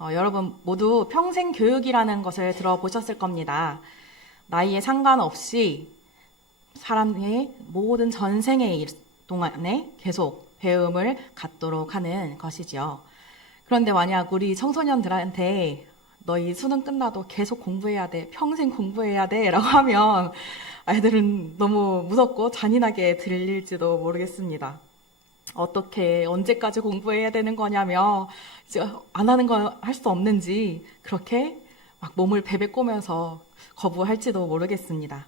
여러분 모두 평생 교육이라는 것을 들어보셨을 겁니다. 나이에 상관없이 사람의 모든 전생의 동안에 계속 배움을 갖도록 하는 것이지요. 그런데 만약 우리 청소년들한테 너희 수능 끝나도 계속 공부해야 돼, 평생 공부해야 돼 라고 하면 아이들은 너무 무섭고 잔인하게 들릴지도 모르겠습니다. 어떻게 언제까지 공부해야 되는 거냐며 이제 안 하는 거 할 수 없는지 그렇게 막 몸을 베베 꼬면서 거부할지도 모르겠습니다.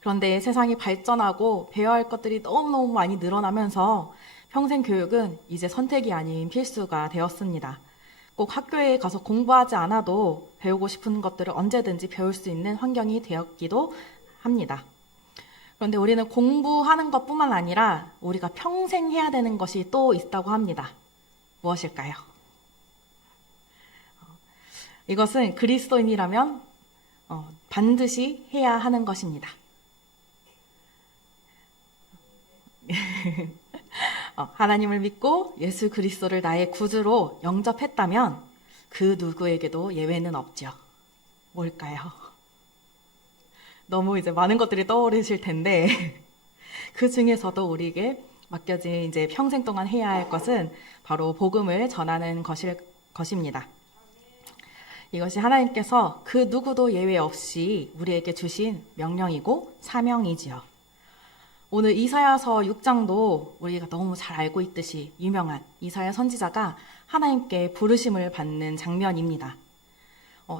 그런데 세상이 발전하고 배워야 할 것들이 너무너무 많이 늘어나면서 평생 교육은 이제 선택이 아닌 필수가 되었습니다. 꼭 학교에 가서 공부하지 않아도 배우고 싶은 것들을 언제든지 배울 수 있는 환경이 되었기도 합니다. 그런데 우리는 공부하는 것뿐만 아니라 우리가 평생 해야 되는 것이 또 있다고 합니다. 무엇일까요? 이것은 그리스도인이라면 반드시 해야 하는 것입니다. 하나님을 믿고 예수 그리스도를 나의 구주로 영접했다면 그 누구에게도 예외는 없죠. 뭘까요? 너무 이제 많은 것들이 떠오르실 텐데 그 중에서도 우리에게 맡겨진 이제 평생 동안 해야 할 것은 바로 복음을 전하는 것입니다. 이것이 하나님께서 그 누구도 예외 없이 우리에게 주신 명령이고 사명이지요. 오늘 이사야서 6장도 우리가 너무 잘 알고 있듯이 유명한 이사야 선지자가 하나님께 부르심을 받는 장면입니다.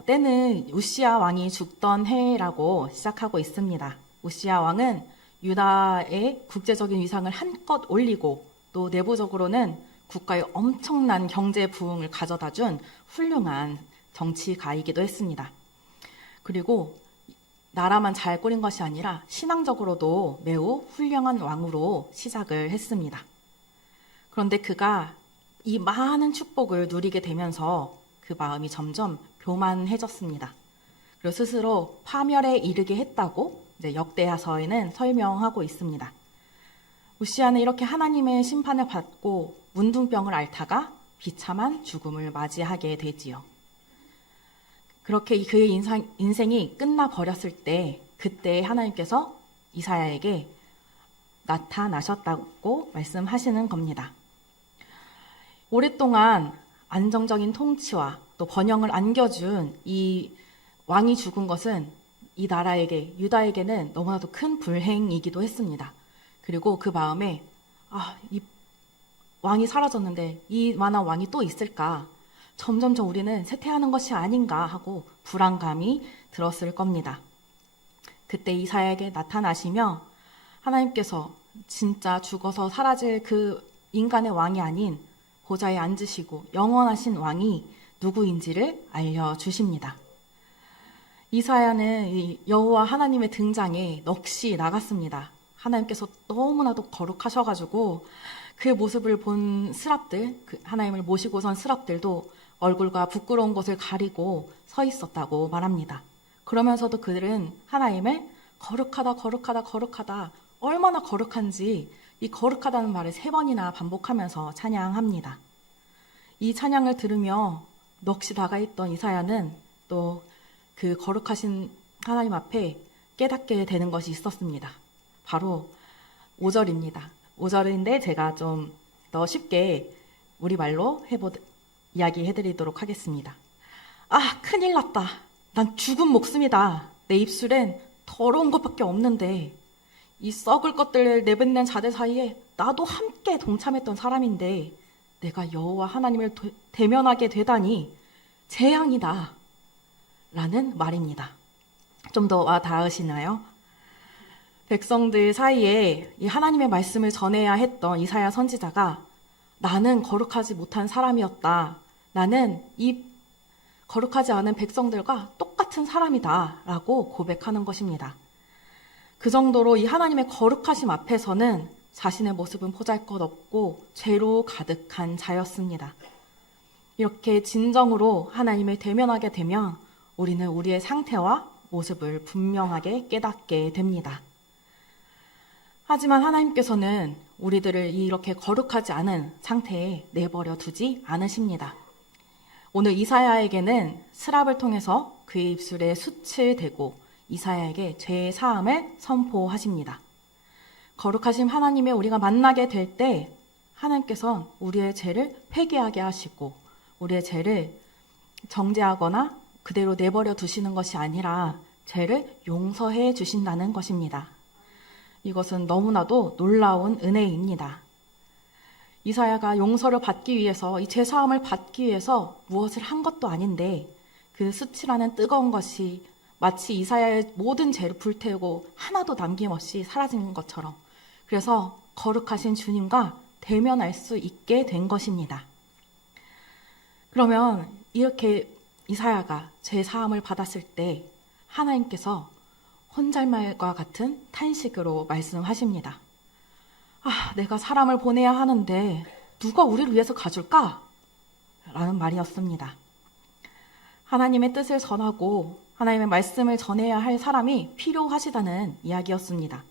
때는 우시야 왕이 죽던 해라고 시작하고 있습니다. 우시야 왕은 유다의 국제적인 위상을 한껏 올리고 또 내부적으로는 국가에 엄청난 경제 부흥을 가져다 준 훌륭한 정치가이기도 했습니다. 그리고 나라만 잘 꾸린 것이 아니라 신앙적으로도 매우 훌륭한 왕으로 시작을 했습니다. 그런데 그가 이 많은 축복을 누리게 되면서 그 마음이 점점 교만해졌습니다. 그리고 스스로 파멸에 이르게 했다고 이제 역대하서에는 설명하고 있습니다. 우시아는 이렇게 하나님의 심판을 받고 문둥병을 앓다가 비참한 죽음을 맞이하게 되지요. 그렇게 그의 인생이 끝나버렸을 때 그때 하나님께서 이사야에게 나타나셨다고 말씀하시는 겁니다. 오랫동안 안정적인 통치와 또 번영을 안겨준 이 왕이 죽은 것은 이 나라에게, 유다에게는 너무나도 큰 불행이기도 했습니다. 그리고 그 마음에 이 왕이 사라졌는데 이만한 왕이 또 있을까? 점점점 우리는 쇠퇴하는 것이 아닌가 하고 불안감이 들었을 겁니다. 그때 이사야에게 나타나시며 하나님께서 진짜 죽어서 사라질 그 인간의 왕이 아닌 보좌에 앉으시고 영원하신 왕이 누구인지를 알려주십니다. 이사야는 여호와 하나님의 등장에 넋이 나갔습니다. 하나님께서 너무나도 거룩하셔가지고 그 모습을 본 스랍들, 하나님을 모시고 선 스랍들도 얼굴과 부끄러운 곳을 가리고 서 있었다고 말합니다. 그러면서도 그들은 하나님을 거룩하다, 거룩하다, 거룩하다, 얼마나 거룩한지 이 거룩하다는 말을 3번이나 반복하면서 찬양합니다. 이 찬양을 들으며 넋이 나가 있던 이사야는 또 그 거룩하신 하나님 앞에 깨닫게 되는 것이 있었습니다. 바로 5절입니다. 5절인데 제가 좀 더 쉽게 우리말로 이야기해드리도록 하겠습니다. 큰일 났다. 난 죽은 목숨이다. 내 입술엔 더러운 것밖에 없는데 이 썩을 것들을 내뱉는 자들 사이에 나도 함께 동참했던 사람인데 내가 여호와 하나님을 대면하게 되다니 재앙이다. 라는 말입니다. 좀 더 와 닿으시나요? 백성들 사이에 이 하나님의 말씀을 전해야 했던 이사야 선지자가 나는 거룩하지 못한 사람이었다. 나는 이 거룩하지 않은 백성들과 똑같은 사람이다. 라고 고백하는 것입니다. 그 정도로 이 하나님의 거룩하심 앞에서는 자신의 모습은 보잘것없고 죄로 가득한 자였습니다. 이렇게 진정으로 하나님을 대면하게 되면 우리는 우리의 상태와 모습을 분명하게 깨닫게 됩니다. 하지만 하나님께서는 우리들을 이렇게 거룩하지 않은 상태에 내버려 두지 않으십니다. 오늘 이사야에게는 스랍을 통해서 그의 입술에 숯을 대고 이사야에게 죄의 사함을 선포하십니다. 거룩하신 하나님의 우리가 만나게 될 때 하나님께서는 우리의 죄를 회개하게 하시고 우리의 죄를 정죄하거나 그대로 내버려 두시는 것이 아니라 죄를 용서해 주신다는 것입니다. 이것은 너무나도 놀라운 은혜입니다. 이사야가 용서를 받기 위해서, 이 죄사함을 받기 위해서 무엇을 한 것도 아닌데 그 숯이라는 뜨거운 것이 마치 이사야의 모든 죄를 불태우고 하나도 남김없이 사라진 것처럼, 그래서 거룩하신 주님과 대면할 수 있게 된 것입니다. 그러면 이렇게 이사야가 죄사함을 받았을 때 하나님께서 혼잣말과 같은 탄식으로 말씀하십니다. 내가 사람을 보내야 하는데 누가 우리를 위해서 가줄까? 라는 말이었습니다. 하나님의 뜻을 전하고 하나님의 말씀을 전해야 할 사람이 필요하시다는 이야기였습니다.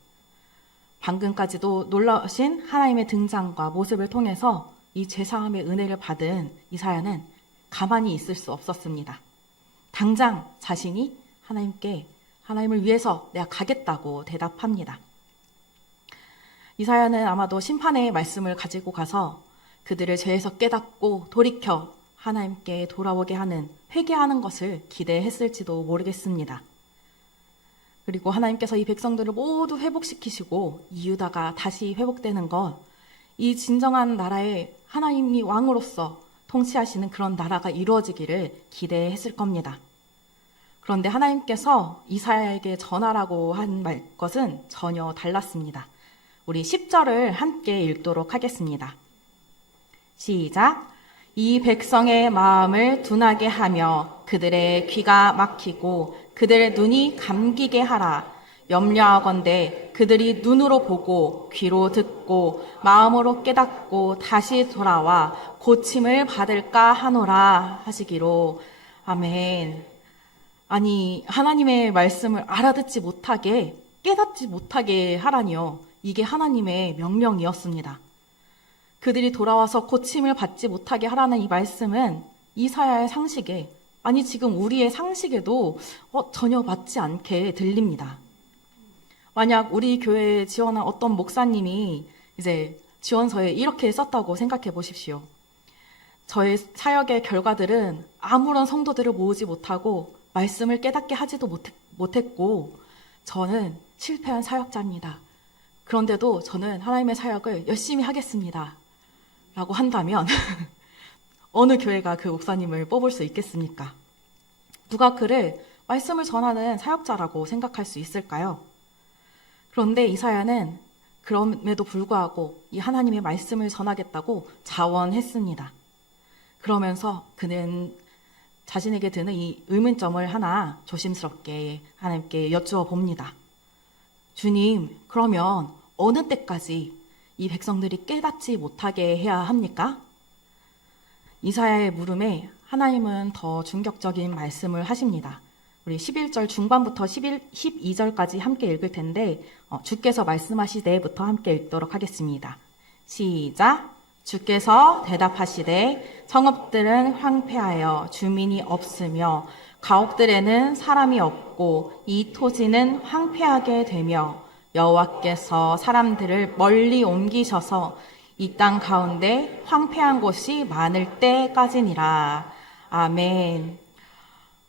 방금까지도 놀라우신 하나님의 등장과 모습을 통해서 이 죄사함의 은혜를 받은 이사야는 가만히 있을 수 없었습니다. 당장 자신이 하나님을 위해서 내가 가겠다고 대답합니다. 이사야는 아마도 심판의 말씀을 가지고 가서 그들을 죄에서 깨닫고 돌이켜 하나님께 돌아오게 하는, 회개하는 것을 기대했을지도 모르겠습니다. 그리고 하나님께서 이 백성들을 모두 회복시키시고 이 유다가 다시 회복되는 것, 이 진정한 나라에 하나님이 왕으로서 통치하시는 그런 나라가 이루어지기를 기대했을 겁니다. 그런데 하나님께서 이사야에게 전하라고 한 것은 전혀 달랐습니다. 우리 10절을 함께 읽도록 하겠습니다. 시작. 이 백성의 마음을 둔하게 하며 그들의 귀가 막히고 그들의 눈이 감기게 하라. 염려하건대 그들이 눈으로 보고 귀로 듣고 마음으로 깨닫고 다시 돌아와 고침을 받을까 하노라 하시기로. 아멘. 아니, 하나님의 말씀을 알아듣지 못하게, 깨닫지 못하게 하라니요. 이게 하나님의 명령이었습니다. 그들이 돌아와서 고침을 받지 못하게 하라는 이 말씀은 이사야의 상식에, 아니 지금 우리의 상식에도 전혀 맞지 않게 들립니다. 만약 우리 교회에 지원한 어떤 목사님이 이제 지원서에 이렇게 썼다고 생각해 보십시오. 저의 사역의 결과들은 아무런 성도들을 모으지 못하고 말씀을 깨닫게 하지도 못했고 저는 실패한 사역자입니다. 그런데도 저는 하나님의 사역을 열심히 하겠습니다. 라고 한다면 어느 교회가 그 목사님을 뽑을 수 있겠습니까? 누가 그를 말씀을 전하는 사역자라고 생각할 수 있을까요? 그런데 이사야는 그럼에도 불구하고 이 하나님의 말씀을 전하겠다고 자원했습니다. 그러면서 그는 자신에게 드는 이 의문점을 하나 조심스럽게 하나님께 여쭈어 봅니다. 주님, 그러면 어느 때까지 이 백성들이 깨닫지 못하게 해야 합니까? 이사야의 물음에 하나님은 더 충격적인 말씀을 하십니다. 우리 11절 중반부터 12절까지 함께 읽을 텐데 주께서 말씀하시되부터 함께 읽도록 하겠습니다. 시작! 주께서 대답하시되 성읍들은 황폐하여 주민이 없으며 가옥들에는 사람이 없고 이 토지는 황폐하게 되며 여호와께서 사람들을 멀리 옮기셔서 이 땅 가운데 황폐한 곳이 많을 때까지니라. 아멘.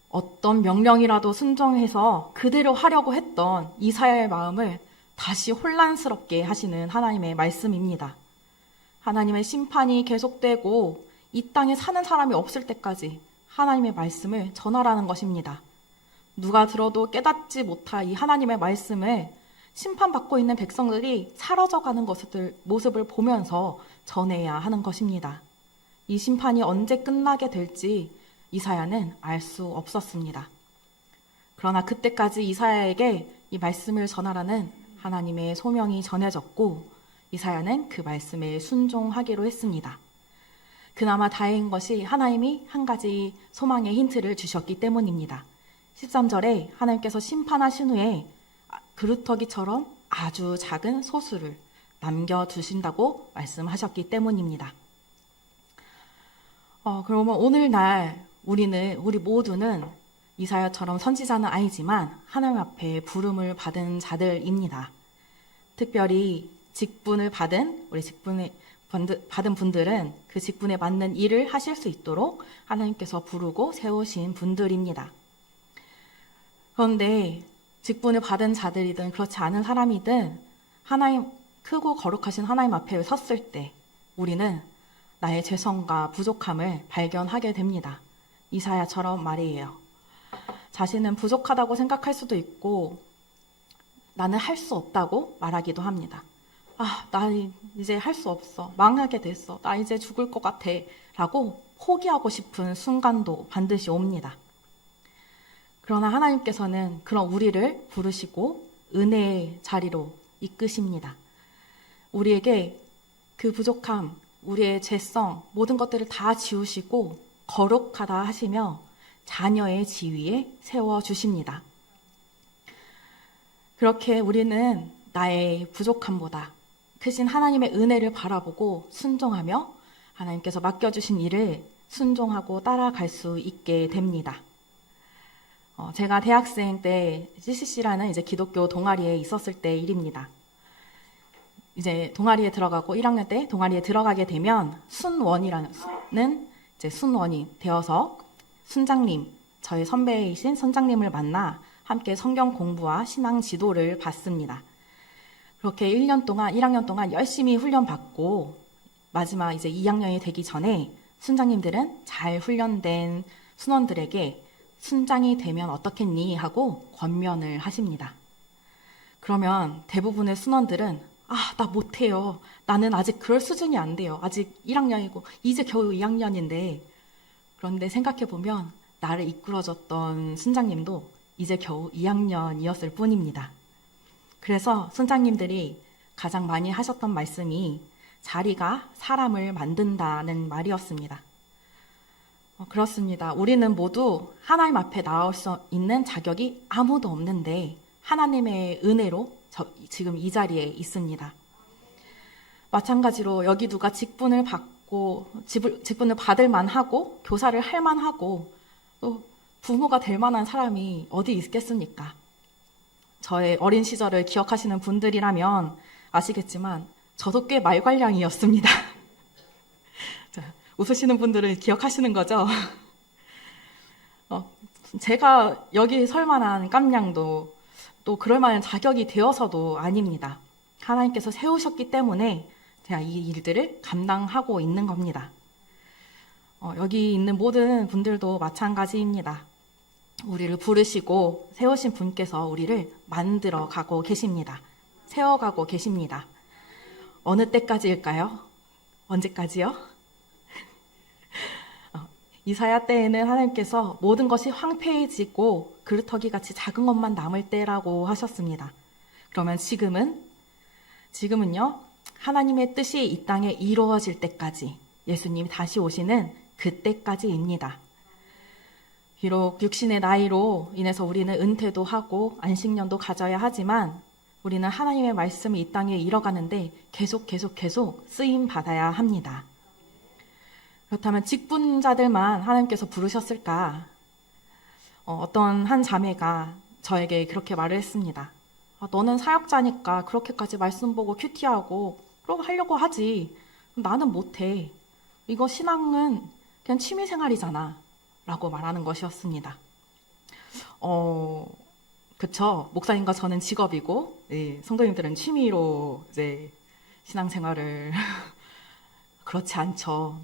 어떤 명령이라도 순종해서 그대로 하려고 했던 이사야의 마음을 다시 혼란스럽게 하시는 하나님의 말씀입니다. 하나님의 심판이 계속되고 이 땅에 사는 사람이 없을 때까지 하나님의 말씀을 전하라는 것입니다. 누가 들어도 깨닫지 못할 이 하나님의 말씀을 심판받고 있는 백성들이 사라져가는 모습을 보면서 전해야 하는 것입니다. 이 심판이 언제 끝나게 될지 이사야는 알 수 없었습니다. 그러나 그때까지 이사야에게 이 말씀을 전하라는 하나님의 소명이 전해졌고 이사야는 그 말씀에 순종하기로 했습니다. 그나마 다행인 것이 하나님이 한 가지 소망의 힌트를 주셨기 때문입니다. 13절에 하나님께서 심판하신 후에 그루터기처럼 아주 작은 소수를 남겨두신다고 말씀하셨기 때문입니다. 그러면 오늘날 우리 모두는 이사야처럼 선지자는 아니지만 하나님 앞에 부름을 받은 자들입니다. 특별히 직분을 받은 받은 분들은 그 직분에 맞는 일을 하실 수 있도록 하나님께서 부르고 세우신 분들입니다. 그런데 직분을 받은 자들이든 그렇지 않은 사람이든 하나님 크고 거룩하신 하나님 앞에 섰을 때 우리는 나의 죄성과 부족함을 발견하게 됩니다. 이사야처럼 말이에요. 자신은 부족하다고 생각할 수도 있고 나는 할 수 없다고 말하기도 합니다. 나 이제 할 수 없어. 망하게 됐어. 나 이제 죽을 것 같아. 라고 포기하고 싶은 순간도 반드시 옵니다. 그러나 하나님께서는 그런 우리를 부르시고 은혜의 자리로 이끄십니다. 우리에게 그 부족함, 우리의 죄성, 모든 것들을 다 지우시고 거룩하다 하시며 자녀의 지위에 세워주십니다. 그렇게 우리는 나의 부족함보다 크신 하나님의 은혜를 바라보고 순종하며 하나님께서 맡겨주신 일을 순종하고 따라갈 수 있게 됩니다. 제가 대학생 때 CCC라는 이제 기독교 동아리에 있었을 때 일입니다. 이제 동아리에 들어가고 1학년 때 동아리에 들어가게 되면 순원이 되어서 순장님, 저의 선배이신 선장님을 만나 함께 성경 공부와 신앙 지도를 받습니다. 그렇게 1년 동안, 1학년 동안 열심히 훈련받고 마지막 이제 2학년이 되기 전에 순장님들은 잘 훈련된 순원들에게 순장이 되면 어떻겠니? 하고 권면을 하십니다. 그러면 대부분의 순원들은 나 못해요. 나는 아직 그럴 수준이 안 돼요. 아직 1학년이고 이제 겨우 2학년인데 그런데 생각해보면 나를 이끌어줬던 순장님도 이제 겨우 2학년이었을 뿐입니다. 그래서 순장님들이 가장 많이 하셨던 말씀이 자리가 사람을 만든다는 말이었습니다. 그렇습니다. 우리는 모두 하나님 앞에 나올 수 있는 자격이 아무도 없는데 하나님의 은혜로 지금 이 자리에 있습니다. 마찬가지로 여기 누가 직분을 받고 직분을 받을 만하고 교사를 할 만하고 또 부모가 될 만한 사람이 어디 있겠습니까? 저의 어린 시절을 기억하시는 분들이라면 아시겠지만 저도 꽤 말괄량이었습니다. 웃으시는 분들은 기억하시는 거죠? 제가 여기 설 만한 깜냥도 또 그럴 만한 자격이 되어서도 아닙니다. 하나님께서 세우셨기 때문에 제가 이 일들을 감당하고 있는 겁니다. 여기 있는 모든 분들도 마찬가지입니다. 우리를 부르시고 세우신 분께서 우리를 만들어 가고 계십니다. 세워가고 계십니다. 어느 때까지일까요? 언제까지요? 이사야 때에는 하나님께서 모든 것이 황폐해지고 그루터기같이 작은 것만 남을 때라고 하셨습니다. 그러면 지금은요, 하나님의 뜻이 이 땅에 이루어질 때까지 예수님이 다시 오시는 그때까지입니다. 비록 육신의 나이로 인해서 우리는 은퇴도 하고 안식년도 가져야 하지만 우리는 하나님의 말씀이 이 땅에 이뤄가는데 계속 쓰임 받아야 합니다. 그렇다면 직분자들만 하나님께서 부르셨을까? 어떤 한 자매가 저에게 그렇게 말을 했습니다. 너는 사역자니까 그렇게까지 말씀 보고 큐티하고 그러고 하려고 하지. 나는 못해. 이거 신앙은 그냥 취미생활이잖아. 라고 말하는 것이었습니다. 그쵸. 목사님과 저는 직업이고, 성도님들은 취미로 이제 신앙생활을 그렇지 않죠.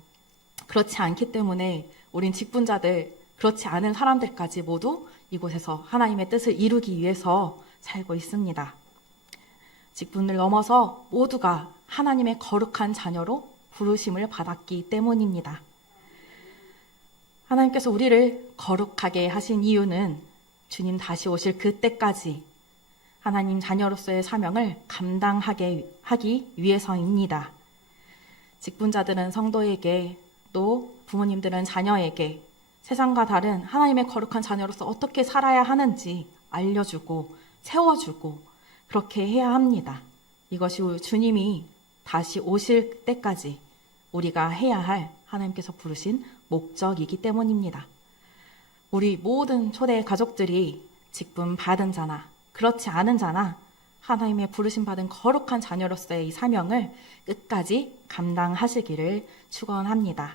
그렇지 않기 때문에 우린 직분자들, 그렇지 않은 사람들까지 모두 이곳에서 하나님의 뜻을 이루기 위해서 살고 있습니다. 직분을 넘어서 모두가 하나님의 거룩한 자녀로 부르심을 받았기 때문입니다. 하나님께서 우리를 거룩하게 하신 이유는 주님 다시 오실 그때까지 하나님 자녀로서의 사명을 감당하게 하기 위해서입니다. 직분자들은 성도에게 또 부모님들은 자녀에게 세상과 다른 하나님의 거룩한 자녀로서 어떻게 살아야 하는지 알려주고 세워주고 그렇게 해야 합니다. 이것이 주님이 다시 오실 때까지 우리가 해야 할 하나님께서 부르신 목적이기 때문입니다. 우리 모든 초대 가족들이 직분 받은 자나 그렇지 않은 자나 하나님의 부르심 받은 거룩한 자녀로서의 이 사명을 끝까지 감당하시기를 축원합니다.